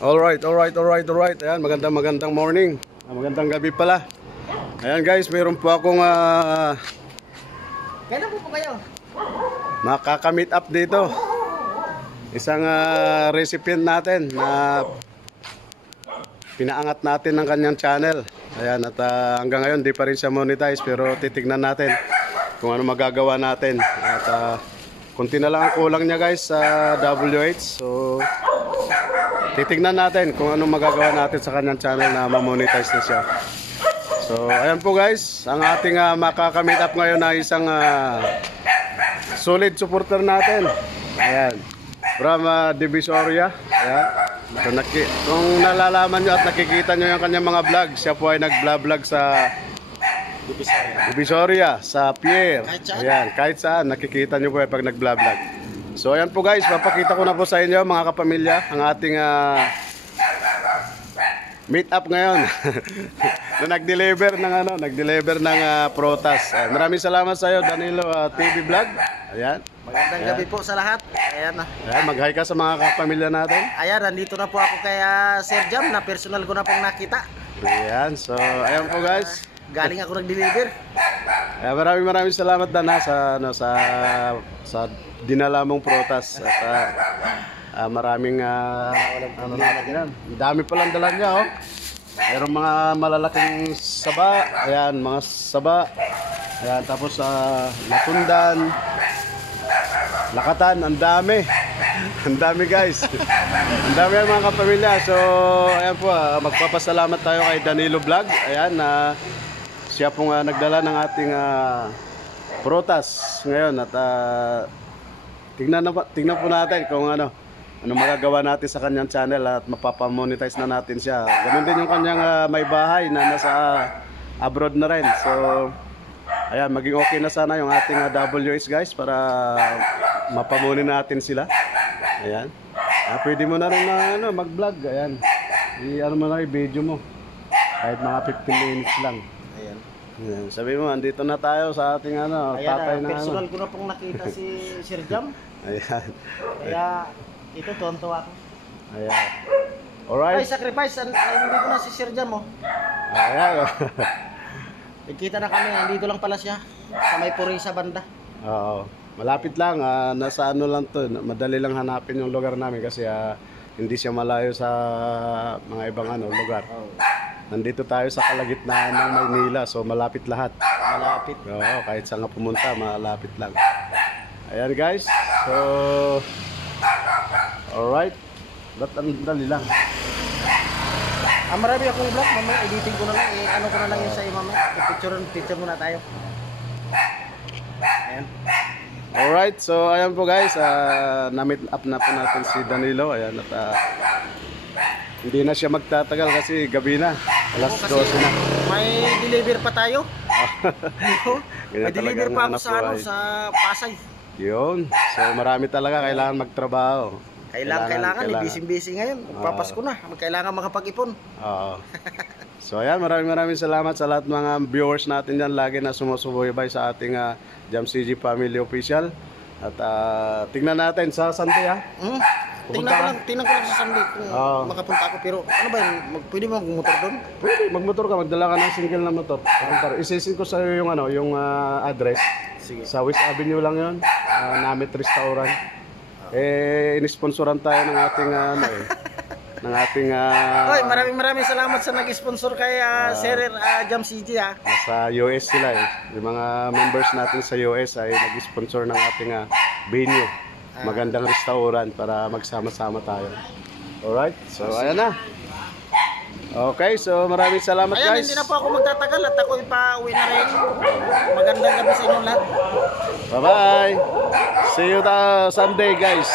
Alright. Ayan, magandang morning. Magandang gabi pala. Ayan guys, mayroon po akong Kailan po kayo? makaka-meet up dito. Isang recipient natin na pinaangat natin ng kanyang channel. Ayan, at hanggang ngayon di pa rin siya monetize, pero titignan natin kung ano magagawa natin. At kunti na lang ang kulang niya guys sa WH. So titignan natin kung ano magagawa natin sa kanyang channel na ma-monetize na siya. So ayan po guys, ang ating makaka-meet up ngayon na isang solid supporter natin. Ayan, from Divisoria. Ayan. So, kung nalalaman nyo at nakikita nyo yung kanyang mga vlog, siya po ay nag-vlog sa Divisoria, sa Pier. Ayan, kahit saan nakikita nyo po pag nag-vlog. So ayan po guys, papakita ko na po sa inyo mga kapamilya ang ating meet up ngayon. Na nag-deliver ng protas. Maraming salamat sa iyo Danilo TV Vlog. Ayan. Magandang gabi po sa lahat. Ayan na. Ayan, mag-hi ka sa mga kapamilya natin. Ayan, nandito na po ako kay Sir Jam na personal ko na pong nakita. Ayan, so ayan po guys. Galing ako nag-deliver. Maraming salamat Dana sa dinala mong protas at maraming dami palang dala niya mayroong mga malalaking saba, ayan, mga saba, ayan, tapos latundan, lakatan, ang dami guys. Ang dami yan mga kapamilya. So ayan po, magpapasalamat tayo kay Danilo Vlog, ayan, siya pong nagdala ng ating protas ngayon at tingnan po natin kung ano magagawa natin sa kanyang channel at mapapamonetize na natin siya. Ganun din yung kanyang may bahay na nasa abroad na rin. So ayan, maging okay na sana yung ating WH guys para mapamoni natin sila. Ayan. Pwede mo na rin na mag-vlog. Ayan. Ano mo na i-video mo. Kahit mga 15 minutes lang. Ayan. Ayan. Sabi mo, andito na tayo sa ating tatay na personal ko na pong nakita si Sir Jam. Ayan. Kaya ito, tuwan-tuwa ako. Ayan. Alright. Ay, sacrifice. Nandito na si Sir Jam, Ayan. Nagkita na kami, nandito lang pala siya. Sa may puri sa banda. Oo. Malapit lang. Nasa ano lang to. Madali lang hanapin yung lugar namin kasi hindi siya malayo sa mga ibang lugar. Nandito tayo sa kalagitnaan ng Maynila. So malapit lahat. Malapit. Oo, kahit saan nga pumunta, malapit lang. Ayan guys. So alright. Ba't ang dali lang? Marami akong vlog, mamaya editing ko na lang, ano ko na lang yun sa iyo mamaya. Picture muna tayo. Ayan. Alright, so ayan po guys, na-meet up na po natin si Danilo. Ayan, at hindi na siya magtatagal kasi gabi na, alas 12 na. May deliver pa tayo. May Ganyan deliver talaga pa ang ako hanap sa buhay. Pasay. Yun, so marami talaga kailangan magtrabaho. Kailangan. Busy ngayon. Magpapasko na. Kailangan makapag-ipon. Oo. So ayan, maraming salamat sa lahat mga viewers natin dyan lagi na sumusubaybay sa ating Jam CG Family Official. At tingnan natin sa Sunday Tingnan ko lang sa Sunday kung makapunta ako. Pero ano ba yun? Pwede mo magmotor doon? Pwede, magmotor ka, magdala ka ng single na motor. Isisin ko sa iyo yung address. Sige. Sa West Avenue lang yun, Namit Restaurant. Inisponsoran tayo ng ating ng ating Oy, maraming salamat sa nag-sponsor kay Sir Jam CG Sa US sila Yung mga members natin sa US ay nag-sponsor ng ating venue. Magandang restaurant para magsama-sama tayo. Alright, so ayan na. Okay, so maraming salamat guys. Hindi na po ako magtatagal at ako ipa-uwi na rin. Magandang gabi sa inyo lahat. Bye-bye. See you Sunday guys.